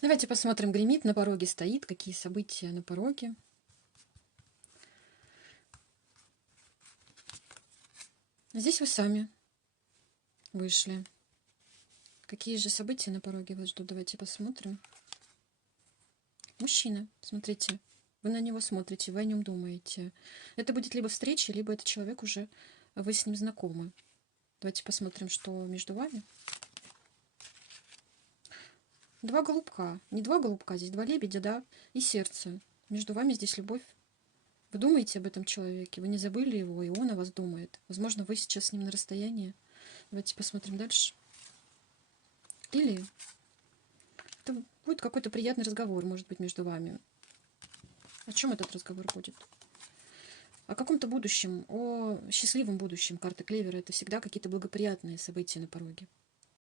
Давайте посмотрим, гремит на пороге, стоит, какие события на пороге. Здесь вы сами вышли. Какие же события на пороге вас ждут? Давайте посмотрим. Мужчина, смотрите. Вы на него смотрите, вы о нем думаете. Это будет либо встреча, либо это человек уже, вы с ним знакомы. Давайте посмотрим, что между вами. Два голубка. Не два голубка, здесь два лебедя, да, и сердце. Между вами здесь любовь. Вы думаете об этом человеке, вы не забыли его, и он о вас думает. Возможно, вы сейчас с ним на расстоянии. Давайте посмотрим дальше. Или это будет какой-то приятный разговор, может быть, между вами. О чем этот разговор будет? О каком-то будущем, о счастливом будущем. Карта Клевера — это всегда какие-то благоприятные события на пороге.